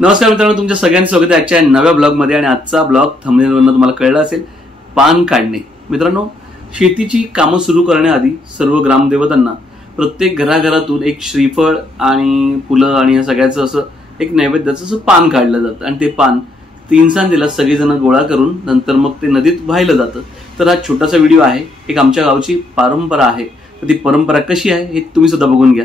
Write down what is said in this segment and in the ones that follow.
नमस्कार मित्रांनो, तुमच्या सगळ्यांचं स्वागत आहे आजच्या नव्या ब्लॉगमध्ये। आणि आजचा ब्लॉग थंबनेलवरून तुम्हाला कळलं असेल, पान काढणे। मित्रांनो, शेतीची कामं सुरू करण्याआधी सर्व ग्रामदेवतांना प्रत्येक घराघरातून एक श्रीफळ आणि फुलं आणि या सगळ्याचं असं एक नैवेद्याचं असं पान काढलं जातं आणि ते पान 3 सांजेला सगळेजण गोळा करून नंतर मग ते नदीत वाहिलं जातं। तर हा छोटासा व्हिडिओ आहे, एक आमच्या गावची परंपरा आहे। तर ती परंपरा कशी आहे हे तुम्ही सुद्धा बघून घ्या।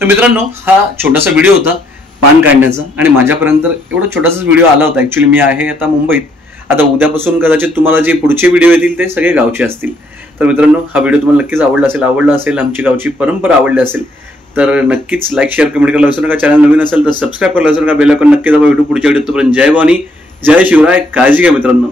तर मित्रांनो, हा छोटासा व्हिडिओ होता पान काढण्याचा आणि माझ्यापर्यंत एवढा छोटासा व्हिडिओ आला होता। ऍक्च्युली मी आहे आता मुंबईत। आता उद्यापासून कदाचित तुम्हाला जे पुढचे व्हिडिओ येतील ते सगळे गावचे असतील। तर मित्रांनो, हा व्हिडिओ तुम्हाला नक्कीच आवडला असेल आमची गावची परंपरा आवडली असेल तर नक्कीच लाईक शेअर कमेंट करायला विसरू नका। चॅनल नवीन असेल तर सबस्क्राईब करायला विसरू नका। बेल आयकॉन नक्की दाबा। व्हिडिओ पुढच्या व्हिडिओत तोपर्यंत जय भवानी, जय शिवराय, काळजी घ्या मित्रांनो।